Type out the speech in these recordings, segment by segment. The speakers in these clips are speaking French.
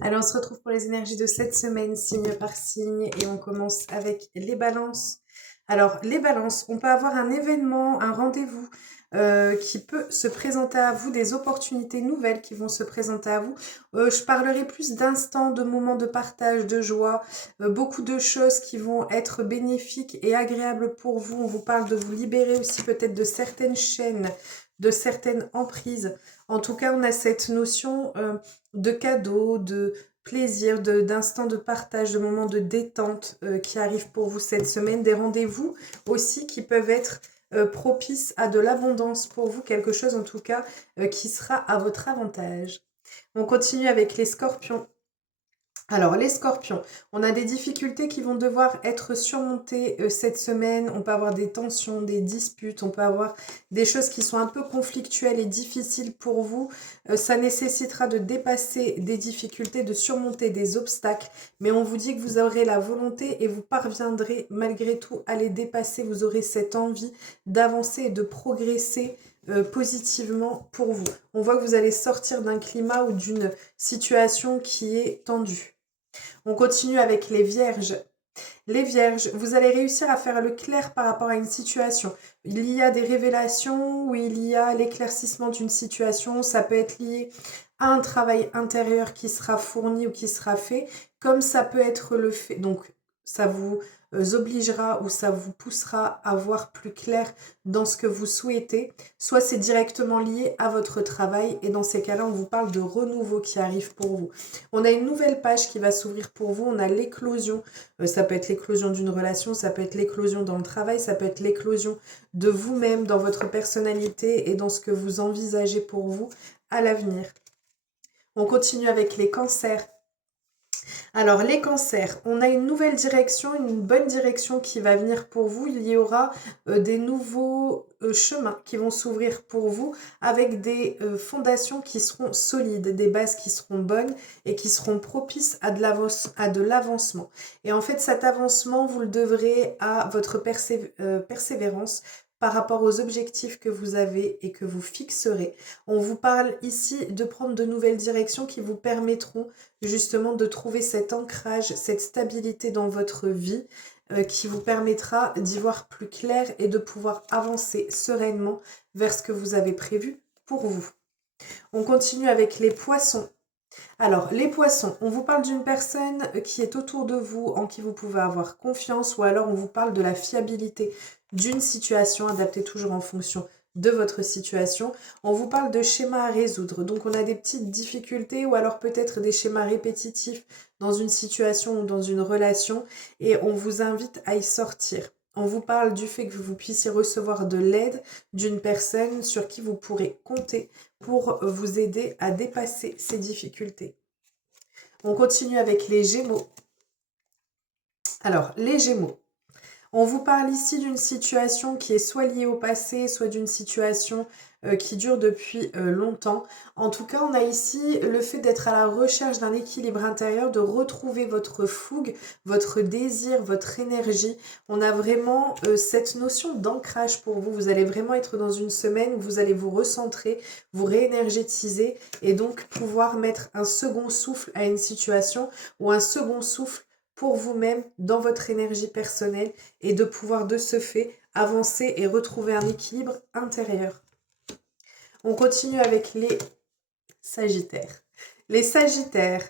Alors, on se retrouve pour les énergies de cette semaine, signe par signe, et on commence avec les balances. Alors, les balances, on peut avoir un événement, un rendez-vous qui peut se présenter à vous, des opportunités nouvelles qui vont se présenter à vous. Je parlerai plus d'instants, de moments de partage, de joie, beaucoup de choses qui vont être bénéfiques et agréables pour vous. On vous parle de vous libérer aussi peut-être de certaines chaînes, de certaines emprises. En tout cas, on a cette notion de cadeaux, de plaisir, d'instants de partage, de moments de détente qui arrivent pour vous cette semaine, des rendez-vous aussi qui peuvent être propices à de l'abondance pour vous, quelque chose en tout cas qui sera à votre avantage. On continue avec les scorpions. Alors, les scorpions, on a des difficultés qui vont devoir être surmontées cette semaine. On peut avoir des tensions, des disputes, on peut avoir des choses qui sont un peu conflictuelles et difficiles pour vous. Ça nécessitera de dépasser des difficultés, de surmonter des obstacles. Mais on vous dit que vous aurez la volonté et vous parviendrez malgré tout à les dépasser. Vous aurez cette envie d'avancer et de progresser positivement pour vous. On voit que vous allez sortir d'un climat ou d'une situation qui est tendue. On continue avec les vierges. Les vierges, vous allez réussir à faire le clair par rapport à une situation. Il y a des révélations ou il y a l'éclaircissement d'une situation. Ça peut être lié à un travail intérieur qui sera fourni ou qui sera fait, comme ça peut être le fait. Donc, ça vous obligera ou ça vous poussera à voir plus clair dans ce que vous souhaitez. Soit c'est directement lié à votre travail et dans ces cas-là, on vous parle de renouveau qui arrive pour vous. On a une nouvelle page qui va s'ouvrir pour vous. On a l'éclosion. Ça peut être l'éclosion d'une relation, ça peut être l'éclosion dans le travail, ça peut être l'éclosion de vous-même, dans votre personnalité et dans ce que vous envisagez pour vous à l'avenir. On continue avec les cancers. Alors, les cancers, on a une nouvelle direction, une bonne direction qui va venir pour vous. Il y aura des nouveaux chemins qui vont s'ouvrir pour vous avec des fondations qui seront solides, des bases qui seront bonnes et qui seront propices à de l'avancement. Et en fait, cet avancement, vous le devrez à votre persévérance par rapport aux objectifs que vous avez et que vous fixerez. On vous parle ici de prendre de nouvelles directions qui vous permettront justement de trouver cet ancrage, cette stabilité dans votre vie qui vous permettra d'y voir plus clair et de pouvoir avancer sereinement vers ce que vous avez prévu pour vous. On continue avec les poissons. Alors, les poissons, on vous parle d'une personne qui est autour de vous, en qui vous pouvez avoir confiance, ou alors on vous parle de la fiabilité d'une situation, adaptée toujours en fonction de votre situation. On vous parle de schémas à résoudre. Donc, on a des petites difficultés ou alors peut-être des schémas répétitifs dans une situation ou dans une relation et on vous invite à y sortir. On vous parle du fait que vous puissiez recevoir de l'aide d'une personne sur qui vous pourrez compter pour vous aider à dépasser ces difficultés. On continue avec les Gémeaux. Alors, les Gémeaux. On vous parle ici d'une situation qui est soit liée au passé, soit d'une situation qui dure depuis longtemps. En tout cas, on a ici le fait d'être à la recherche d'un équilibre intérieur, de retrouver votre fougue, votre désir, votre énergie. On a vraiment cette notion d'ancrage pour vous. Vous allez vraiment être dans une semaine où vous allez vous recentrer, vous réénergétiser et donc pouvoir mettre un second souffle à une situation ou un second souffle pour vous-même dans votre énergie personnelle et de pouvoir de ce fait avancer et retrouver un équilibre intérieur. On continue avec les Sagittaires. Les Sagittaires,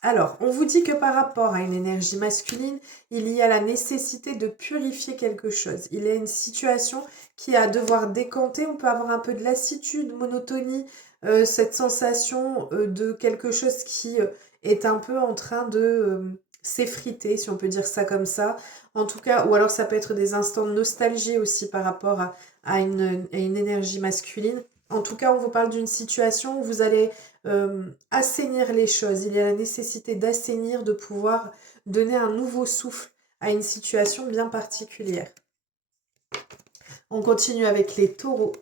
alors, on vous dit que par rapport à une énergie masculine, il y a la nécessité de purifier quelque chose. Il y a une situation qui est à devoir décanter. On peut avoir un peu de lassitude, monotonie, cette sensation de quelque chose qui est un peu en train de s'effriter, si on peut dire ça comme ça. En tout cas, ou alors ça peut être des instants de nostalgie aussi par rapport à une énergie masculine. En tout cas, on vous parle d'une situation où vous allez assainir les choses. Il y a la nécessité d'assainir, de pouvoir donner un nouveau souffle à une situation bien particulière. On continue avec les taureaux.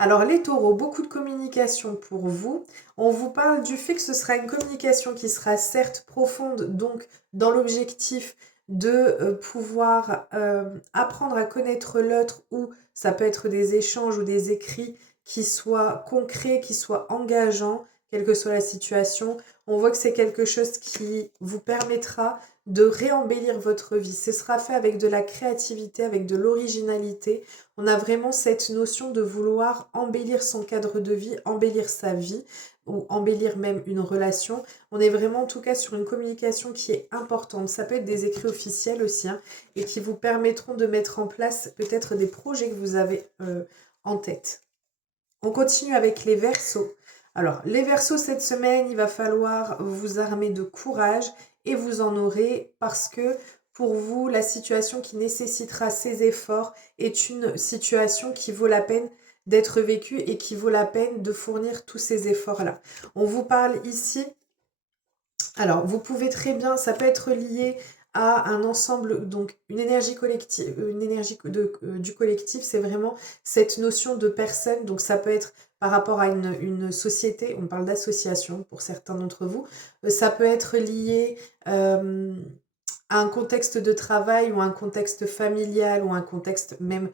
Alors les taureaux, beaucoup de communication pour vous. On vous parle du fait que ce sera une communication qui sera certes profonde, donc dans l'objectif de pouvoir apprendre à connaître l'autre ou ça peut être des échanges ou des écrits qui soient concrets, qui soient engageants, quelle que soit la situation. On voit que c'est quelque chose qui vous permettra de réembellir votre vie. Ce sera fait avec de la créativité, avec de l'originalité. On a vraiment cette notion de vouloir embellir son cadre de vie, embellir sa vie ou embellir même une relation. On est vraiment en tout cas sur une communication qui est importante. Ça peut être des écrits officiels aussi, hein, et qui vous permettront de mettre en place peut-être des projets que vous avez en tête. On continue avec les Verseaux. Alors, les Verseaux, cette semaine, il va falloir vous armer de courage et vous en aurez parce que pour vous, la situation qui nécessitera ces efforts est une situation qui vaut la peine d'être vécue et qui vaut la peine de fournir tous ces efforts-là. On vous parle ici, alors vous pouvez très bien, ça peut être lié à un ensemble, donc une énergie collective, du collectif, c'est vraiment cette notion de personne, donc ça peut être par rapport à une société, on parle d'association pour certains d'entre vous, ça peut être lié à un contexte de travail ou un contexte familial ou un contexte même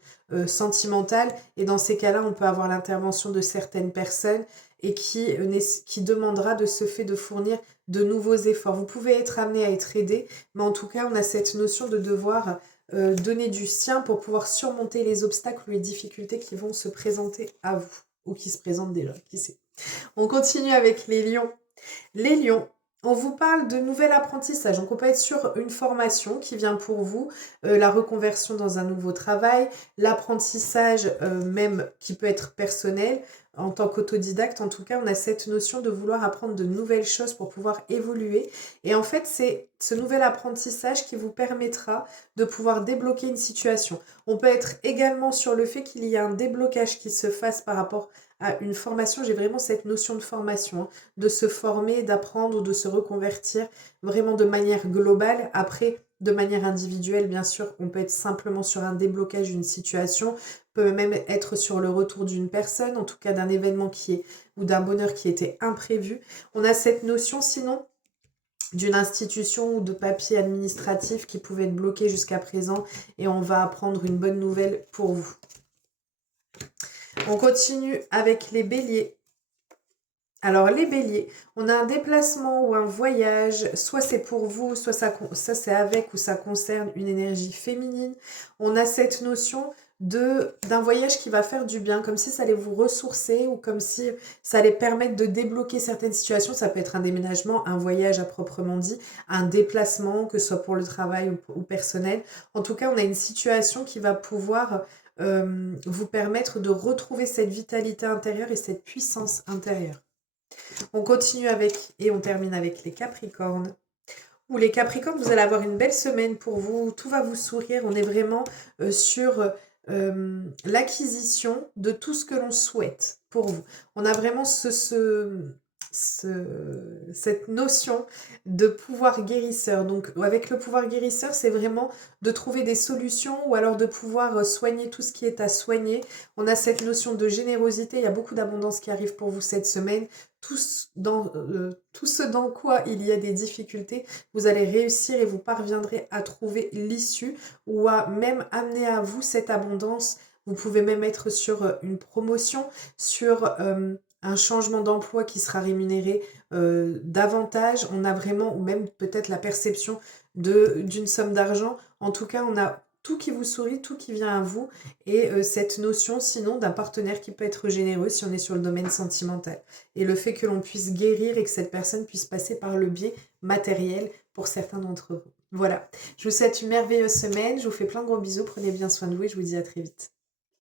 sentimental, et dans ces cas-là, on peut avoir l'intervention de certaines personnes et qui demandera de ce fait de fournir de nouveaux efforts. Vous pouvez être amené à être aidé, mais en tout cas, on a cette notion de devoir donner du sien pour pouvoir surmonter les obstacles ou les difficultés qui vont se présenter à vous, ou qui se présentent déjà, qui sait. On continue avec les lions. Les lions, on vous parle de nouvel apprentissage. Donc, on peut être sur une formation qui vient pour vous, la reconversion dans un nouveau travail, l'apprentissage même qui peut être personnel. En tant qu'autodidacte, en tout cas, on a cette notion de vouloir apprendre de nouvelles choses pour pouvoir évoluer. Et en fait, c'est ce nouvel apprentissage qui vous permettra de pouvoir débloquer une situation. On peut être également sur le fait qu'il y a un déblocage qui se fasse par rapport à une formation. J'ai vraiment cette notion de formation, hein, de se former, d'apprendre ou de se reconvertir vraiment de manière globale. Après, de manière individuelle, bien sûr, on peut être simplement sur un déblocage d'une situation, peut même être sur le retour d'une personne, en tout cas d'un événement ou d'un bonheur qui était imprévu. On a cette notion sinon d'une institution ou de papier administratif qui pouvait être bloqué jusqu'à présent, et on va apprendre une bonne nouvelle pour vous. On continue avec les béliers. Alors les béliers, on a un déplacement ou un voyage, soit c'est pour vous, soit ça c'est avec ou ça concerne une énergie féminine. On a cette notion d'un voyage qui va faire du bien, comme si ça allait vous ressourcer ou comme si ça allait permettre de débloquer certaines situations. Ça peut être un déménagement, un voyage à proprement dit, un déplacement, que ce soit pour le travail ou personnel. En tout cas, on a une situation qui va pouvoir vous permettre de retrouver cette vitalité intérieure et cette puissance intérieure. On continue et on termine avec les Capricornes. Ou les Capricornes, vous allez avoir une belle semaine pour vous, tout va vous sourire. On est vraiment sur l'acquisition de tout ce que l'on souhaite pour vous. On a vraiment cette notion de pouvoir guérisseur. Donc avec le pouvoir guérisseur, c'est vraiment de trouver des solutions ou alors de pouvoir soigner tout ce qui est à soigner. On a cette notion de générosité, il y a beaucoup d'abondance qui arrive pour vous cette semaine. Tout ce dans quoi il y a des difficultés, vous allez réussir et vous parviendrez à trouver l'issue ou à même amener à vous cette abondance. Vous pouvez même être sur une promotion, sur un changement d'emploi qui sera rémunéré davantage. On a vraiment, ou même peut-être la perception d'une somme d'argent. En tout cas, on a tout qui vous sourit, tout qui vient à vous, et cette notion sinon d'un partenaire qui peut être généreux si on est sur le domaine sentimental. Et le fait que l'on puisse guérir et que cette personne puisse passer par le biais matériel pour certains d'entre vous. Voilà, je vous souhaite une merveilleuse semaine, je vous fais plein de gros bisous, prenez bien soin de vous et je vous dis à très vite.